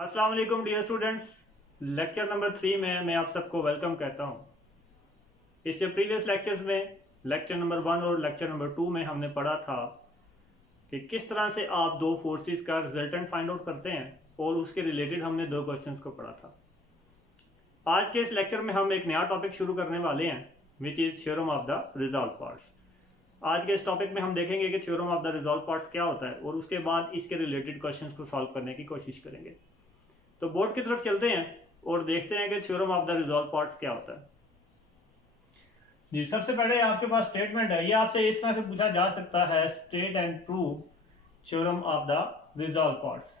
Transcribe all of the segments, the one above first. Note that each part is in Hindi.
अस्सलाम वालेकुम डियर स्टूडेंट्स। लेक्चर नंबर 3 में मैं आप सबको वेलकम कहता हूँ। इससे प्रीवियस लेक्चर्स में लेक्चर नंबर 1 और लेक्चर नंबर 2 में हमने पढ़ा था कि किस तरह से आप दो फोर्सेस का रिजल्टेंट फाइंड आउट करते हैं और उसके रिलेटेड हमने दो क्वेश्चंस को पढ़ा था। आज के इस लेक्चर में हम एक नया टॉपिक शुरू करने वाले हैं which is theorem of the resolve parts. आज के इस टॉपिक में हम देखेंगे कि theorem of the resolve parts क्या होता है और उसके बाद इसके रिलेटेड क्वेश्चंस को सॉल्व करने की कोशिश करेंगे। तो बोर्ड की तरफ चलते हैं और देखते हैं कि theorem of the resolve parts क्या होता है। जी, सबसे पहले आपके पास स्टेटमेंट है। ये आपसे इस तरह से पूछा जा सकता है, state and prove theorem of the resolve parts.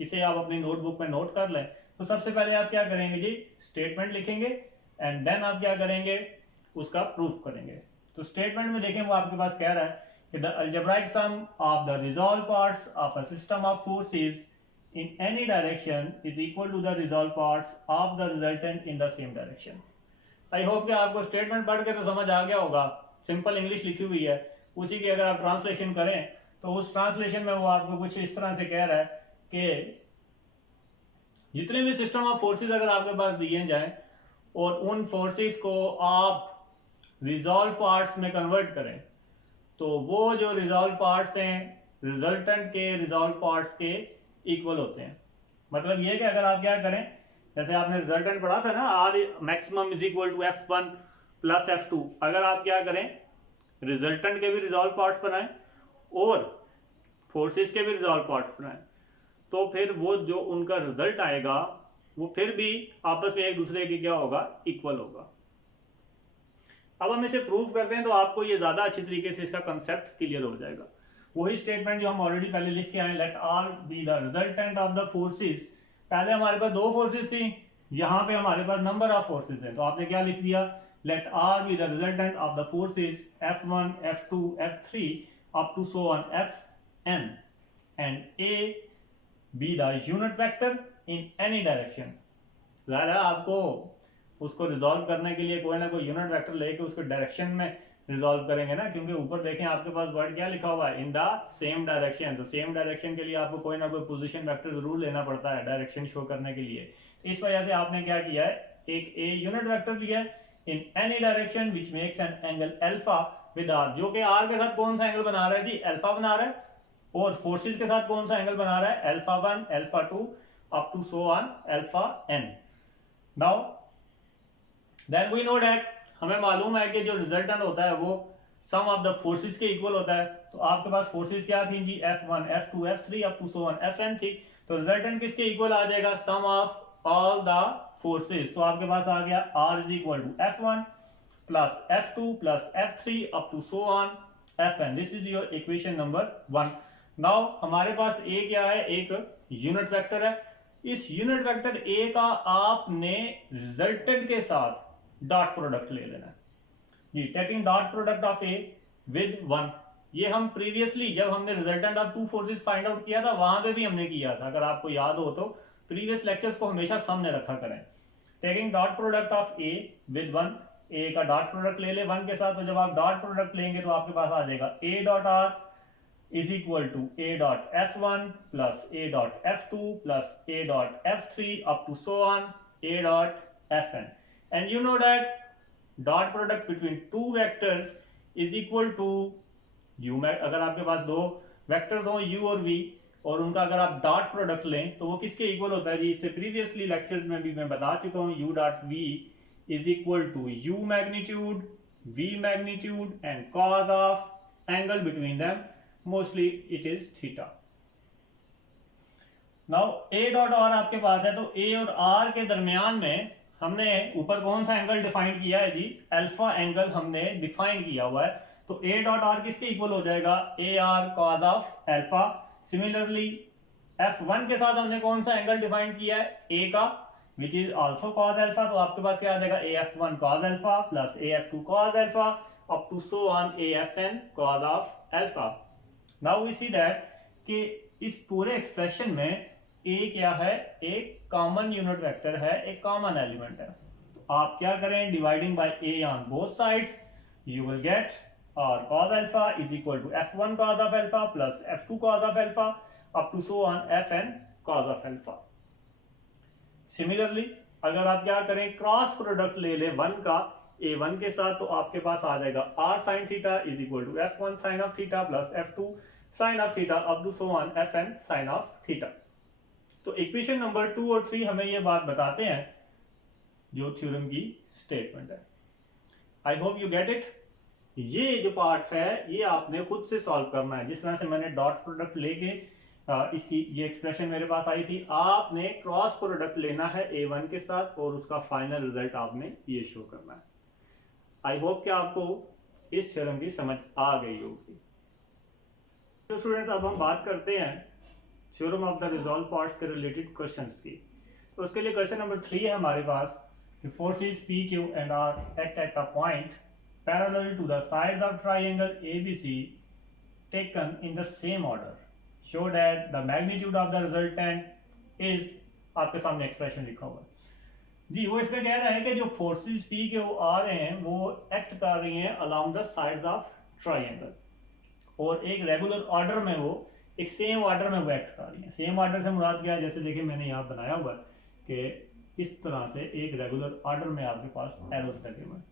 इसे आप अपनी नोटबुक में नोट कर लें। तो सबसे पहले आप क्या करेंगे जी, स्टेटमेंट लिखेंगे एंड देन आप क्या करेंगे, उसका प्रूफ करेंगे। तो स्टेटमेंट में देखें, वो आपके पास कह रहा है कि the algebraic sum of the resolve parts of a system of forces in any direction is equal to the resolved parts of the resultant in the same direction। I hope कि आपको स्टेटमेंट पढ़ के तो समझ आ गया होगा। सिंपल इंग्लिश लिखी हुई है, उसी की अगर आप ट्रांसलेशन करें तो उस ट्रांसलेशन में वो आपको कुछ इस तरह से कह रहा है कि जितने भी सिस्टम ऑफ फोर्सेस अगर आपके पास दिए जाएं और उन फोर्सेस को आप रिजॉल्व पार्ट्स में कन्वर्ट करें तो वो जो रिजॉल्व पार्ट्स हैं रिजल्टेंट के रिजॉल्व पार्ट्स के इक्वल होते हैं। मतलब ये कि अगर आप क्या करें, जैसे आपने रिजल्टेंट पढ़ा था ना, R maximum is equal to F1 plus F2। अगर आप क्या करें, रिजल्टेंट के भी रिजॉल्व पार्ट्स बनाएं और फोर्सेस के भी रिजॉल्व पार्ट्स बनाएं, तो फिर वो जो उनका रिजल्ट आएगा वो फिर भी आपस में एक दूसरे के क्या होगा, इक्वल होगा। अब हम इसे प्रूव करते हैं तो आपको ये ज्यादा अच्छी तरीके से इसका कंसेप्ट क्लियर हो जाएगा। वही स्टेटमेंट जो हम ऑलरेडी पहले लिख के आए, let R be the resultant of the forces. पहले हमारे पास दो फोर्सेस थी, यहाँ पे हमारे पास नंबर ऑफ फोर्सेस हैं, तो आपने क्या लिख दिया, let R be the resultant of the forces F1 F2 F3 up to so on Fn and A be the unit vector in any direction. ज़ाहिर है आपको उसको रिजॉल्व करने के लिए कोई ना कोई यूनिट वेक्टर लेके उसको डायरेक्शन में रिजॉल्व करेंगे ना, क्योंकि ऊपर देखें आपके पास वर्ड क्या लिखा हुआ है, इन द सेम डायरेक्शन। तो सेम डायरेक्शन के लिए आपको कोई ना कोई पोजीशन वेक्टर जरूर लेना पड़ता है डायरेक्शन शो करने के लिए। इस वजह से आपने क्या किया है, एक ए यूनिट वेक्टर लिया है in any direction which makes an angle alpha with R, जो कि आर के साथ कौन सा एंगल बना रहा है जी, अल्फा बना रहा है, और फोर्सेस के साथ कौन सा एंगल बना रहा है, α1 α2 up to so on αn। Now then we know that, हमें मालूम है कि जो रिजल्टेंट होता है वो सम ऑफ द फोर्सेस के इक्वल होता है। तो आपके पास फोर्सेस क्या थी जी, F1 F2 F3 up to so on Fn थी। तो रिजल्टेंट किसके इक्वल आ जाएगा, sum of all the forces. तो आपके पास आ गया R is equal to F1 plus F2 plus F3 up to so on Fn। This is your equation number 1। Now हमारे पास A क्या है, एक यूनिट वेक्टर है। इस यूनिट वेक्टर A का आपने रिजल्टेंट के साथ डॉट प्रोडक्ट ले लेना जी, taking dot product of A with 1। ये हम प्रीवियसली जब हमने resultant of two forces find out किया था वहां पे भी हमने किया था, अगर आपको याद हो तो प्रीवियस लेक्चर्स को हमेशा सामने रखा करें। Taking dot product of A with 1, ए का डॉट प्रोडक्ट ले ले 1 के साथ। तो जब आप डॉट प्रोडक्ट लेंगे तो आपके पास आ जाएगा A dot R is equal to A dot F1 plus A dot F2 plus A dot F3 up to so on A dot Fn। And you know that dot product between two vectors is equal to u। अगर आपके पास दो वेक्टर्स हो u और v और उनका अगर आप डॉट प्रोडक्ट लें तो वो किसके इक्वल होता है जी, इससे प्रीवियसली लेक्चर्स में भी मैं बता चुका हूँ, u dot v is equal to u magnitude v magnitude and cos of angle between them, mostly it is theta. Now a dot r आपके पास है, तो a और r के दरमियान में हमने ऊपर कौन सा एंगल डिफाइन किया है जी, अल्फा एंगल हमने डिफाइन किया हुआ है। तो a डॉट आर किसके इक्वल हो जाएगा, A R cause of alpha. Similarly F1 के साथ हमने कौन सा एंगल डिफाइन किया है, a का, which is also cos alpha. तो आपके पास क्या आ जाएगा, AF1 cos alpha plus AF2 cos alpha up to so on AFN cos of alpha. Now we see that कि इस पूरे एक्सप्रेशन में a क्या है, एक कॉमन यूनिट वेक्टर है, एक कॉमन एलिमेंट है। तो आप क्या करें, dividing by a on both sides, you will get r cos alpha is equal to F1 cos of alpha plus F2 cos of alpha up to so on Fn cos of alpha। Similarly अगर आप क्या करें, क्रॉस प्रोडक्ट ले लें वन का a1 के साथ, तो आपके पास आ जाएगा r sin theta is equal to f1 sin of theta plus f2 sin of theta up to so on fn sin of theta. तो इक्वेशन नंबर 2 और 3 हमें ये बात बताते हैं जो थ्योरम की स्टेटमेंट है। I hope you get it. ये जो पार्ट है ये आपने खुद से सॉल्व करना है। जिस तरह से मैंने डॉट प्रोडक्ट लेके इसकी ये एक्सप्रेशन मेरे पास आई थी, आपने क्रॉस प्रोडक्ट लेना है a1 के साथ और उसका फाइनल रिजल्ट आपने ये शो करना है। आई होप कि आपको इस थ्योरम की समझ आ गई होगी। तो स्टूडेंट्स अब हम बात करते हैं theorem of the resolve parts के रिलेटेड क्वेश्चंस की। तो उसके लिए क्वेश्चन नंबर 3 है हमारे पास कि forces P, Q and R act at a point parallel to the sides of triangle ABC taken in the same order. Show that the magnitude of the resultant is, आपके सामने एक्सप्रेशन लिखा हुआ है जी। वो इसमें कह रहा है कि जो फोर्सेस P के आ रहे हैं वो एक्ट कर रही हैं along the sides of triangle, और एक रेगुलर ऑर्डर में वो एक सेम ऑर्डर में वो एक्ट कर रही हैं। सेम ऑर्डर से मुराद क्या है, जैसे देखिए मैंने यहाँ बनाया हुआ कि इस तरह से एक रेगुलर ऑर्डर में आपके पास एरोस लगे हुए हैं।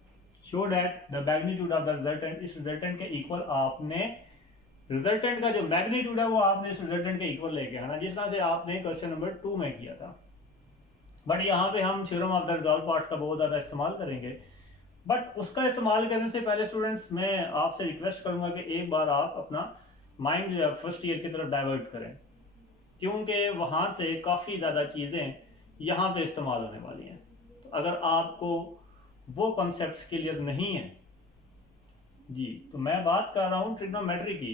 Show that the magnitude of the resultant, इस रिजल्टेंट के इक्वल आपने रिजल्टेंट का जो मैग्नीट्यूड है वो आपने इस रिजल्टेंट के इक्वल लेके आना, जिस तरह से आपने क्वेश्चन नंबर 2 में किया था। बट यहाँ पे हम theorem of the resolve parts का बहुत ज़्यादा इस्तेमाल करेंगे। बट उसका इस्तेमाल करने से पहले स्टूडेंट्स मैं आपसे रिक्वेस्ट करूँगा कि एक बार आप अपना माइंड जो है फर्स्ट ईयर की तरफ डाइवर्ट करें, क्योंकि वहाँ से काफ़ी ज़्यादा चीज़ें यहाँ पे इस्तेमाल होने वाली हैं। तो अगर आपको वो कॉन्सेप्ट्स क्लियर नहीं है जी, तो मैं बात कर रहा हूँ ट्रिग्नोमेट्री की।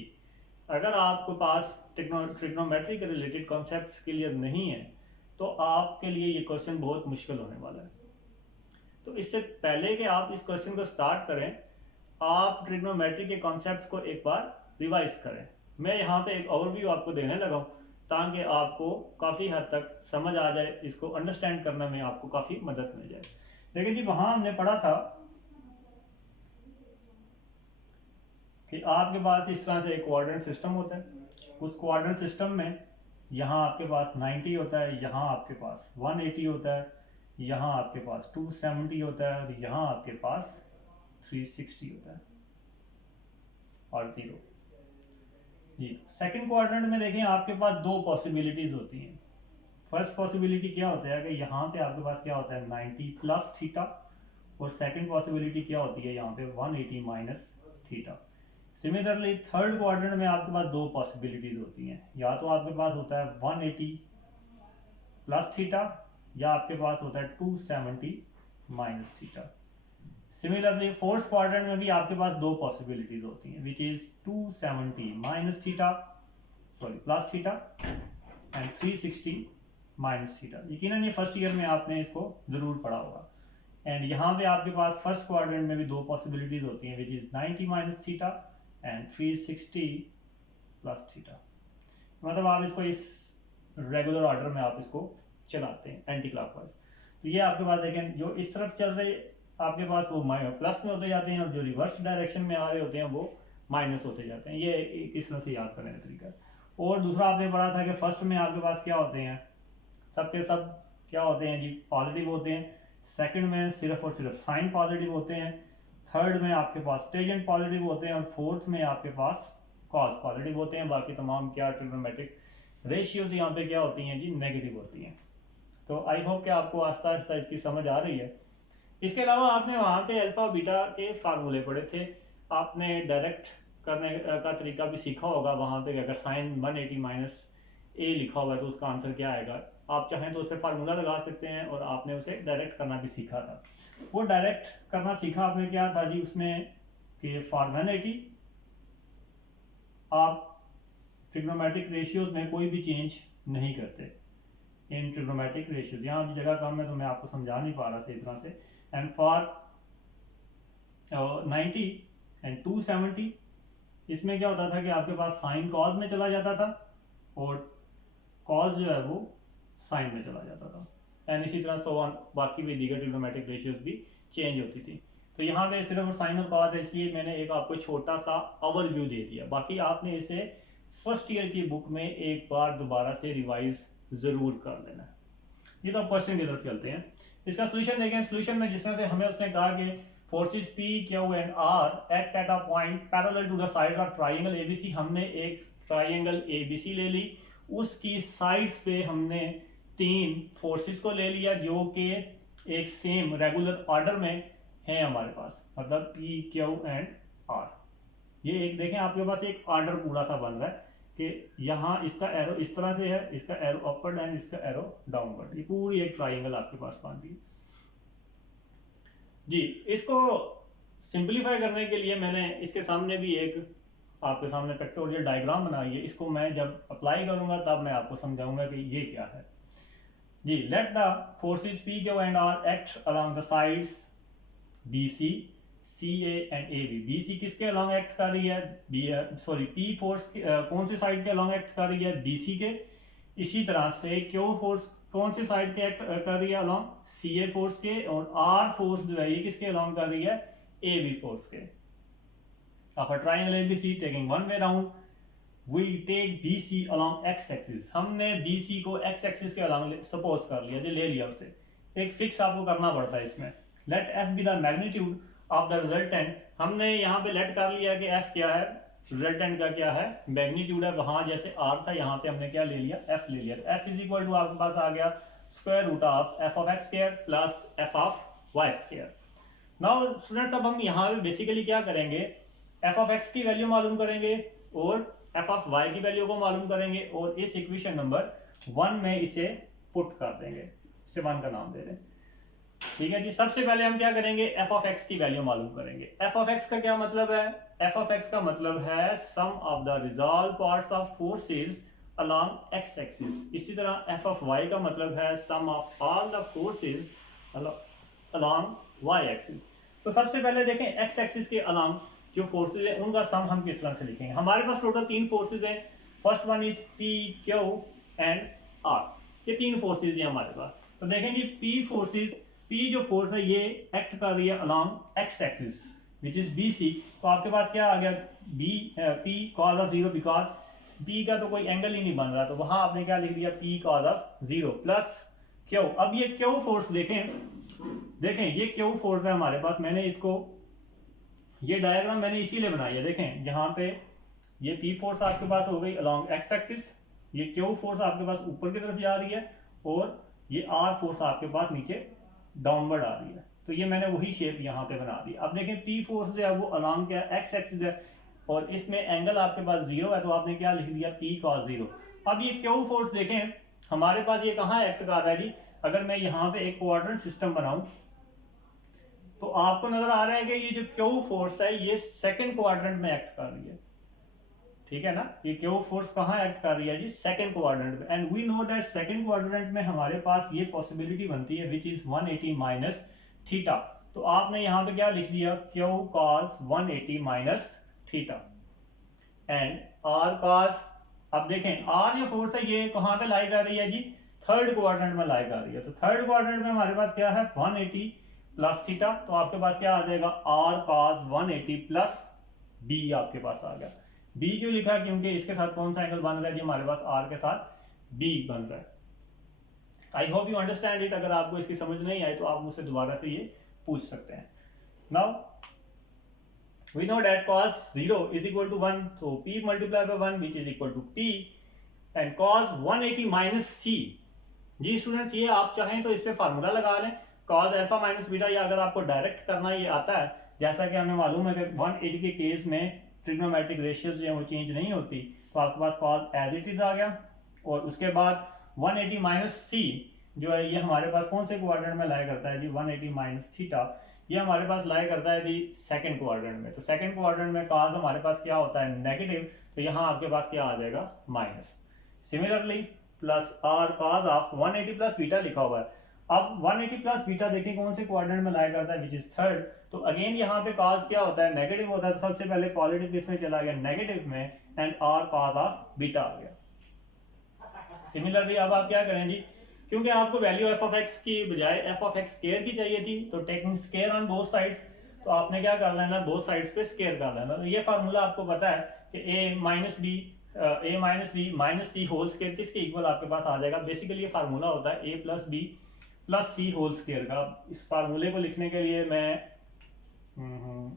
अगर आपके पास ट्रिग्नोमेट्री के रिलेटेड कॉन्सेप्ट्स क्लियर नहीं है तो आपके लिए ये क्वेश्चन बहुत मुश्किल होने वाला है। तो इससे पहले कि आप इस क्वेश्चन को स्टार्ट करें, आप ट्रिग्नोमेट्री के कॉन्सेप्ट्स को एक बार रिवाइज करें। मैं यहाँ पे एक ओवरव्यू आपको देने लगा हूँ ताकि आपको काफ़ी हद तक समझ आ जाए, इसको अंडरस्टैंड करने में आपको काफ़ी मदद मिल जाए। लेकिन जी वहाँ हमने पढ़ा था कि आपके पास इस तरह से एक कोऑर्डिनेट सिस्टम होता है। उस कोऑर्डिनेट सिस्टम में यहाँ आपके पास 90 होता है, यहाँ आपके पास 180 होता है, यहाँ आपके पास 270 होता है और यहाँ आपके पास 360 होता है और 0 जी। सेकंड क्वाड्रेंट में देखें आपके पास दो पॉसिबिलिटीज होती हैं। फर्स्ट पॉसिबिलिटी क्या होता है कि यहाँ पे आपके पास क्या होता है 90 प्लस थीटा, और सेकंड पॉसिबिलिटी क्या होती है यहाँ पे 180 minus theta. Similarly third quadrant में आपके पास दो पॉसिबिलिटीज होती हैं, या तो आपके पास होता है 180 प्लस थीटा या आपके पास होता है 270 minus theta. Similarly fourth quadrant में भी आपके पास दो पॉसिबिलिटीज होती हैं, which is 270 minus theta plus theta and 360 minus theta. यकीनन ये फर्स्ट ईयर में आपने इसको जरूर पढ़ा होगा। एंड यहाँ पे आपके पास फर्स्ट क्वाड्रेंट में भी दो पॉसिबिलिटीज होती हैं, which is 90 minus theta and 360 plus theta. मतलब आप इसको इस रेगुलर ऑर्डर में आप इसको चलाते हैं एंटी क्लॉकवाइज। तो ये आपके पास देखें जो इस तरफ चल रहे आपके पास वो प्लस में होते जाते हैं, और जो रिवर्स डायरेक्शन में आ रहे होते हैं वो माइनस होते जाते हैं। ये इस तरह से याद करने का तरीका। और दूसरा आपने पढ़ा था कि फर्स्ट में आपके पास क्या होते हैं, सबके सब क्या होते हैं जी, पॉजिटिव होते हैं। सेकंड में सिर्फ और सिर्फ साइन पॉजिटिव होते हैं। थर्ड में आपके पास टेंजेंट पॉजिटिव होते हैं, और फोर्थ में आपके पास कॉस पॉजिटिव होते हैं। बाकी तमाम क्या ट्रिग्नोमेट्रिक रेशियोज यहाँ पे क्या होती हैं जी, नेगेटिव होती हैं। तो आई होप कि आपको आस्ता आस्ता इसकी समझ आ रही है। इसके अलावा आपने वहाँ पे अल्फा बीटा के फार्मूले पढ़े थे, आपने डायरेक्ट करने का तरीका भी सीखा होगा। वहाँ पे अगर साइन 180 माइनस ए लिखा हुआ है तो उसका आंसर क्या आएगा, आप चाहें तो उस पर फार्मूला लगा सकते हैं, और आपने उसे डायरेक्ट करना भी सीखा था। वो डायरेक्ट करना सीखा आपने क्या था जी उसमें कि फॉर 180 आप ट्रिग्नोमेट्रिक रेशियोज में कोई भी चेंज नहीं करते इन ट्रिग्नोमेट्रिक रेशियोज। यहाँ भी जगह कम है तो मैं आपको समझा नहीं पा रहा था इस तरह से। एंड फॉर 90 एंड 270 इसमें क्या होता था कि आपके पास साइन कॉज में चला जाता था और कॉज जो है वो साइन में चला जाता था, एंड इसी तरह सो ऑन बाकी भी दीगर ट्रिग्नोमेट्रिक रेशियोज भी चेंज होती थी। तो यहाँ पे सिर्फ साइन और कॉज है, इसलिए मैंने एक आपको छोटा सा ओवरव्यू दे दिया। बाकी आपने इसे फर्स्ट ईयर की बुक में एक बार दोबारा से रिवाइज जरूर कर लेना है। ये तो क्वेश्चन की तरफ चलते हैं। इसका सोल्यूशन देखें। सोल्यूशन में जिस तरह से हमें उसने कहा कि forces P, Q and R act at a point parallel to the sides of triangle ABC। हमने एक ट्रायंगल ABC ले ली, उसकी साइड्स पे हमने 3 फोर्सेस को ले लिया जो कि एक सेम रेगुलर ऑर्डर में है हमारे पास, मतलब P, Q एंड R। ये एक देखें आपके पास एक ऑर्डर पूरा सा बन रहा है कि यहाँ इसका एरो इस तरह से है, इसका एरो अपवर्ड एंड इसका एरो डाउनवर्ड, ये पूरी एक ट्रायंगल आपके पास बन रही है जी। इसको सिंपलीफाई करने के लिए मैंने इसके सामने भी एक आपके सामने पिक्टोरियल डायग्राम बनाई है। इसको मैं जब अप्लाई करूंगा तब मैं आपको समझाऊंगा कि ये क्या है जी। Let the forces P, Q and R act along the sides BC, CA and AB। BC किसके अलोंग एक्ट कर रही है? P फोर्स कौन सी साइड के अलोंग एक्ट कर रही है? BC के। इसी तरह से Q फोर्स कौन सी साइड के एक्ट कर रही है? अलोंग CA फोर्स के। और R फोर्स जो है ये किसके अलोंग कर रही है? AB फोर्स के। Of a triangle ABC taking one way round, we take BC along x axis। हमने BC को x axis के along सपोज कर लिया, जो ले लिया उससे। एक फिक्स आपको करना पड़ता है इसमें। Let f be the magnitude of the resultant। हमने यहाँ पे let कर लिया कि f क्या है, रिजल्टेंट का क्या है, मैग्नीट्यूड है। वहां जैसे r था यहाँ पे हमने क्या ले लिया? f ले लिया। तो f इज इक्वल टू आपके पास आ गया square root of f of x square plus f of y square. Now students अब हम यहाँ पे बेसिकली क्या करेंगे? f ऑफ x की वैल्यू मालूम करेंगे और f ऑफ y की वैल्यू को मालूम करेंगे और इस इक्वेशन नंबर 1 में इसे पुट कर देंगे, इसे 1 का नाम दे दें। ठीक है जी। सबसे पहले हम क्या करेंगे? f ऑफ x की वैल्यू मालूम करेंगे। f ऑफ x का क्या मतलब है? f ऑफ x का मतलब है sum of the resolve parts of forces along x axis. इसी तरह f ऑफ y का मतलब है sum of all the forces along y axis. तो सबसे पहले देखें x एक्सिस के अलोंग जो फोर्सेस है उनका सम हम किस तरह से लिखेंगे। हमारे पास टोटल 3 फोर्सेस हैं। First one is P, Q and R। ये 3 फोर्सेस हैं हमारे पास। तो देखें जी P जो फोर्स है ये एक्ट कर रही है along x axis which is BC। तो आपके पास क्या आ गया? P cos of 0, because B का तो कोई एंगल ही नहीं बन रहा, तो वहां आपने क्या लिख दिया? P cos of 0 plus Q। अब ये Q फोर्स देखें ये Q फोर्स है हमारे पास। मैंने इसको ये डायग्राम मैंने इसीलिए बनाई है। देखें यहाँ पे ये P फोर्स आपके पास हो गई अलोंग x एक्सिस, ये Q फोर्स आपके पास ऊपर की तरफ जा रही है और ये R फोर्स आपके पास नीचे डाउनवर्ड आ रही है। तो ये मैंने वही शेप यहाँ पे बना दी। अब देखें P फोर्स जो है वो अलोंग क्या x एक्सिस है और इसमें एंगल आपके पास 0 है, तो आपने क्या लिख दिया? P cos 0। अब ये Q फोर्स देखें हमारे पास ये कहाँ एक्ट कर रहा है जी? अगर मैं यहाँ पे एक क्वाड्रेंट सिस्टम बनाऊं तो आपको नजर आ रहा है कि ये जो Q फोर्स है ये सेकंड क्वाड्रेंट में एक्ट कर रही है। ठीक है ना? ये Q फोर्स कहाँ एक्ट कर रही है जी? सेकंड क्वाड्रेंट में। And we know that second quadrant में हमारे पास ये पॉसिबिलिटी बनती है विच इज 180 माइनस थीटा। तो आपने यहाँ पे क्या लिख दिया? Q cos 180 minus theta and R cos। अब देखें R जो फोर्स है ये कहाँ पे लाई कर रही है जी? थर्ड क्वाड्रेंट में लाई कर रही है। तो थर्ड क्वाड्रेंट में हमारे पास क्या है? 180 प्लस थीटा। तो आपके पास क्या आ जाएगा? R cos 180 प्लस B आपके पास आ गया। B क्यों लिखा? क्योंकि इसके साथ कौन सा एंगल बन रहा है जी? हमारे पास R के साथ B बन रहा है। I hope you understand it. अगर आपको इसकी समझ नहीं आई तो आप मुझसे दोबारा से ये पूछ सकते हैं। Now we know that cos 0 is equal to 1, so P multiplied by 1 which is equal to P and cos 180 minus C। Ji students ये आप चाहें तो इस पे फार्मूला लगा लें cos अल्फा माइनस बीटा, या अगर आपको डायरेक्ट करना ये आता है, जैसा कि हमें मालूम है कि 180 के केस में ट्रिग्नोमेट्रिक रेशियोज जो है वो चेंज नहीं होती, तो आपके पास cos एज इट इज आ गया। और उसके बाद 180 माइनस सी जो है ये हमारे पास कौन से क्वाड्रेंट में लाई करता है जी? 180 माइनस थीटा ये हमारे पास लाई करता है जी सेकंड क्वाड्रेंट में। तो सेकंड क्वाड्रेंट में cos हमारे पास क्या होता है? नेगेटिव। तो यहाँ आपके पास क्या आ जाएगा? Minus. Similarly plus R cos of 180 plus beta लिखा हुआ है। अब 180 प्लस बीटा देखिए कौन से क्वाड्रेंट में लाई करता है? Which is third. तो अगेन यहाँ पे cos क्या होता है? नेगेटिव होता है। तो सबसे पहले पॉजिटिव किसमें चला गया? नेगेटिव में, and R cos of beta आ गया। सिमिलरली अब आप क्या करें जी? क्योंकि आपको वैल्यू f ऑफ x की बजाय f ऑफ x स्क्वायर की चाहिए थी, तो taking square on both sides, तो आपने क्या कर लेना? बोथ साइड्स पे स्क्वायर कर लेना। तो ये फार्मूला आपको पता है कि a minus b a minus b minus c whole square किसके इक्वल आपके पास आ जाएगा। बेसिकली ये फार्मूला होता है a plus B plus C whole square का। इस फार्मूले को लिखने के लिए मैं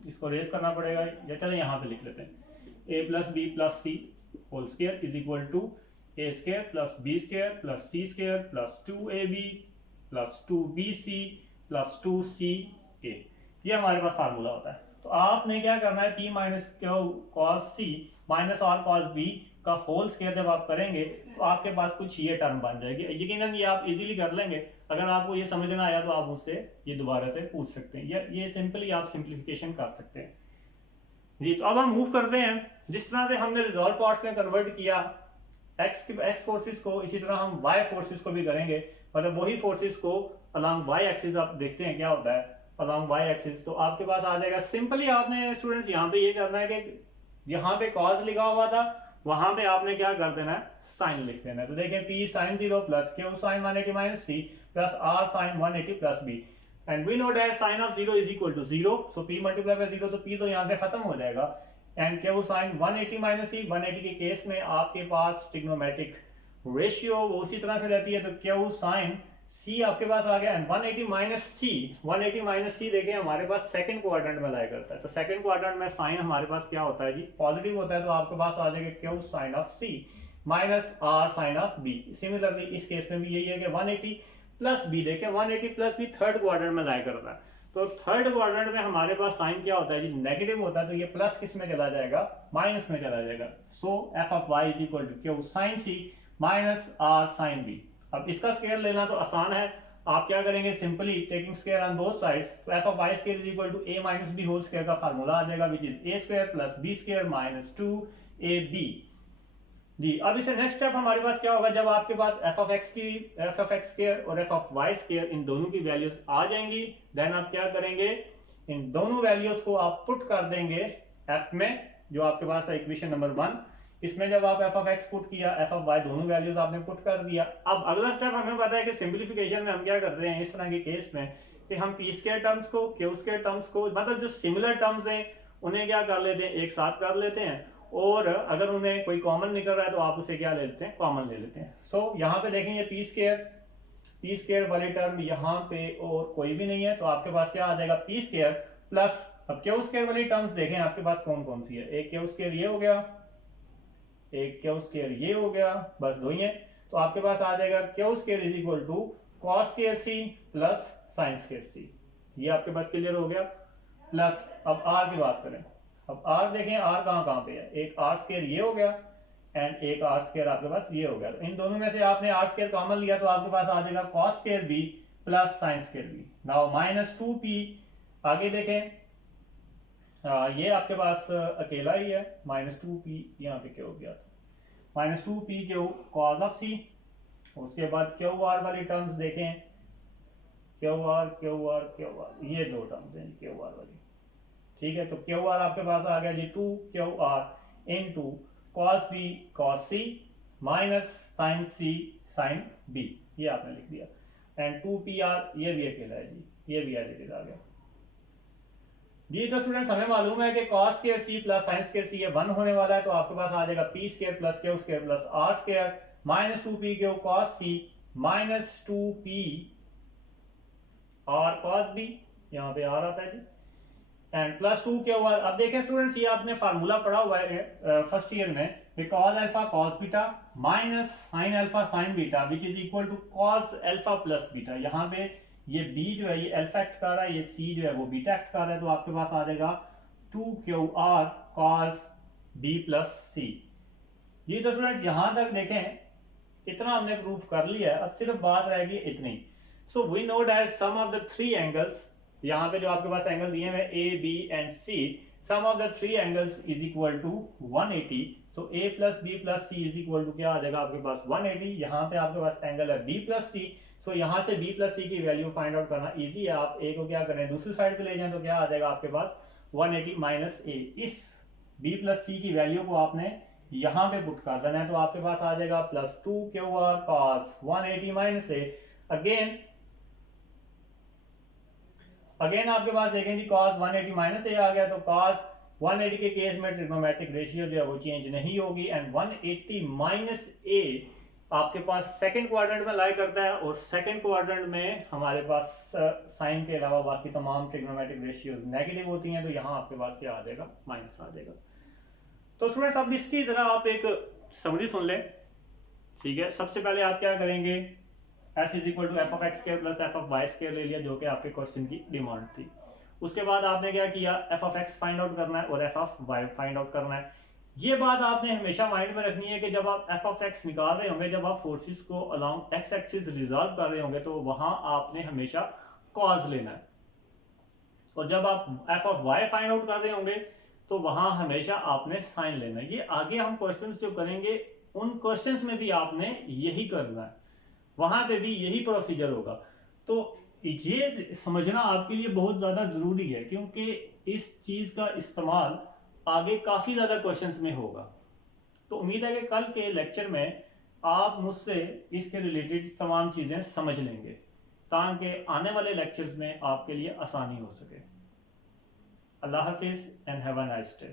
इसको रेस करना पड़ेगा, या चले यहाँ पे लिख लेते हैं। A plus B plus C whole square is equal to A square plus B square plus C square plus 2ab plus 2bc plus 2ca। ये हमारे पास फार्मूला होता है। तो आपने क्या करना है, p minus q cos c minus r cos b का होल स्केयर जब आप करेंगे तो आपके पास कुछ ये टर्म बन जाएगी। यकीनन ये आप इजीली कर लेंगे। अगर आपको ये समझ ना आया तो आप उससे ये दोबारा से पूछ सकते हैं, या ये सिंपली आप सिंप्लीफिकेशन कर सकते हैं जी। तो अब हम मूव करते हैं। जिस तरह से हमने रिजॉल्व पार्ट्स में कन्वर्ट किया एक्स फोर्सेस को, इसी तरह हम वाई फोर्सेस को भी करेंगे। मतलब वही फोर्सेस को अलॉन्ग वाई एक्सिस आप देखते हैं क्या होता है अलॉन्ग वाई एक्सिस। तो आपके पास आ जाएगा, सिंपली आपने स्टूडेंट्स यहाँ पे ये करना है कि यहाँ पे कॉज लिखा हुआ था, वहां पे आपने क्या कर देना है, साइन लिख देना है। तो देखें p sin 0 plus q sin 180 minus c plus r sin 180 plus b, and we know that sin of 0 is equal to 0, so p multiply by 0 तो p तो यहाँ से खत्म हो जाएगा। And q sin 180 minus c, 180 के केस में आपके पास ट्रिग्नोमेट्रिक रेशियो वो उसी तरह से रहती है, तो q sin c आपके पास आ गया। And 180 minus c, 180 minus c देखें हमारे पास सेकंड क्वाड्रेंट में लाया करता है। तो सेकंड क्वाड्रेंट में साइन हमारे पास क्या होता है जी, पॉजिटिव होता है। तो आपके पास आ जाएगा q sin of c minus r sin of b। Similarly इस केस में भी यही है कि 180 प्लस b, देखें 180 प्लस b थर्ड क्वाड्रेंट में लाया करता है। तो थर्ड क्वाड्रेंट में हमारे पास साइन क्या होता है जी, नेगेटिव होता है। तो ये प्लस किस में चला जाएगा, माइनस में चला जाएगा। So f of y is equal to q sin c minus r sin b। अब इसका स्केयर लेना तो आसान है, आप क्या करेंगे, simply taking square on both sides, तो f of y square is equal to a minus b whole square का फार्मूला आ जाएगा, which is a square plus b square minus 2ab जी। अब इसे नेक्स्ट स्टेप हमारे पास क्या होगा, जब आपके पास f of x स्क्वायर और f of y स्क्वायर इन दोनों की वैल्यूज आ जाएंगी, देन आप क्या करेंगे, इन दोनों वैल्यूज को आप पुट कर देंगे f में, जो आपके पास है इक्वेशन नंबर 1। इसमें जब आप f of x पुट किया, f of y दोनों वैल्यूज आपने पुट कर दिया। अब अगला स्टेप हमें पता है कि सिंप्लीफिकेशन में हम क्या करते हैं इस तरह के केस में, कि हम p स्क्वायर टर्म्स को, q स्क्वायर टर्म्स को, मतलब जो सिमिलर टर्म्स हैं उन्हें क्या कर लेते हैं, एक साथ कर लेते हैं, और अगर उन्हें कोई कॉमन निकल रहा है तो आप उसे क्या ले लेते हैं, कॉमन ले लेते हैं। सो यहाँ पे देखेंगे p स्क्वायर वाले टर्म यहाँ पे और कोई भी नहीं है, तो आपके पास क्या आ जाएगा, p स्क्वायर प्लस, अब q स्क्वायर वाली टर्म्स देखें आपके पास कौन कौन सी है, एक q स्क्वायर ये हो गया, एक q स्क्वायर ये हो गया, बस दो ही है। तो आपके पास आ जाएगा q square is equal to cos square c plus sin square c। ये आपके पास क्लियर हो गया। प्लस अब r की बात करें, अब r देखें r कहाँ पे है, एक r स्क्वायर ये हो गया एंड एक r स्क्वायर आपके पास ये हो गया। तो इन दोनों में से आपने r स्क्वायर कॉमन लिया तो आपके पास आ जाएगा cos square b plus sin square b। Now minus 2p, आगे देखें ये आपके पास अकेला ही है, माइनस 2p यहाँ पे क्या हो गया, minus 2p Q cos of c। उसके बाद क्यू आर वाली टर्म्स देखें, क्यू आर ये दो टर्म्स हैं क्यू आर वाली, ठीक है। तो क्यू आर आपके पास आ गया जी 2 q r into cos b cos c minus sine c sine b, ये आपने लिख दिया। एंड 2pr ये भी अकेला है जी, ये भी एज इट इज आ गया जी। तो स्टूडेंट्स हमें मालूम है कि cos square c plus sin square c ये 1 होने वाला है, तो आपके पास आ जाएगा p square plus q square plus r square minus 2p q cos c minus 2p r cos b, यहाँ पे r आता है जी, एंड प्लस 2 q r। अब देखें स्टूडेंट्स ये आपने फार्मूला पढ़ा हुआ है फर्स्ट ईयर में, cos alpha cos beta minus sin alpha sin beta which is equal to cos alpha plus beta. यहाँ पे ये b जो है ये अल्फा एक्ट कर रहा है, ये c जो है वो बीटा एक्ट कर रहा है, तो आपके पास आ जाएगा 2qr cos b plus c। ये तो स्टूडेंट्स यहाँ तक देखें इतना हमने प्रूफ कर लिया है, अब सिर्फ बात रहेगी इतनी। So we know that sum of the three angles, यहाँ पे जो आपके पास एंगल दिए हुए a b and c, sum of the three angles is equal to 180। So a plus b plus c is equal to क्या आ जाएगा आपके पास 180। यहाँ पे आपके पास एंगल है b प्लस c, सो यहाँ से b प्लस c की वैल्यू फाइंड आउट करना इजी है। आप a को क्या करें, दूसरी साइड पे ले जाएं तो क्या आ जाएगा आपके पास 180 माइनस a। इस b प्लस c की वैल्यू को आपने यहाँ पे पुट कर देना है, तो आपके पास आ जाएगा plus 2qr cos 180 minus a। Again आपके पास देखें जी cos 180 माइनस a आ गया, तो cos 180 के केस में ट्रिग्नोमेट्रिक रेशियो जो है वो चेंज नहीं होगी एंड 180 माइनस ए आपके पास सेकंड क्वाड्रेंट में लाई करता है और सेकंड क्वाड्रेंट में हमारे पास साइन के अलावा बाकी तमाम ट्रिग्नोमेट्रिक रेशियोज नेगेटिव होती हैं, तो यहाँ आपके पास क्या आ जाएगा, माइनस आ जाएगा। तो स्टूडेंट्स अब इसकी जरा आप एक समरी सुन लें, ठीक है। सबसे पहले आप क्या करेंगे, f is equal to f of x square plus f of y square ले लिया, जो कि आपके क्वेश्चन की डिमांड थी। उसके बाद आपने क्या किया, f of x find out करना है और f of y find out करना है। ये बात आपने हमेशा माइंड में रखनी है कि जब आप एफ ऑफ एक्स निकाल रहे होंगे, जब आप फोर्सेस को अलोंग एक्स एक्सिस रिजॉल्व कर रहे होंगे, तो वहां आपने हमेशा कॉज लेना है, और जब आप f of y find out कर रहे होंगे तो वहां हमेशा आपने साइन लेना है। ये आगे हम क्वेश्चंस जो करेंगे उन क्वेश्चंस में भी आपने यही करना है, वहां पे भी यही प्रोसीजर होगा। तो ये समझना आपके लिए बहुत ज्यादा जरूरी है, क्योंकि इस चीज का इस्तेमाल आगे काफी ज्यादा क्वेश्चंस में होगा। तो उम्मीद है कि कल के लेक्चर में आप मुझसे इसके रिलेटेड तमाम चीजें समझ लेंगे, ताकि आने वाले लेक्चर्स में आपके लिए आसानी हो सके। अल्लाह हाफिज and have a nice day.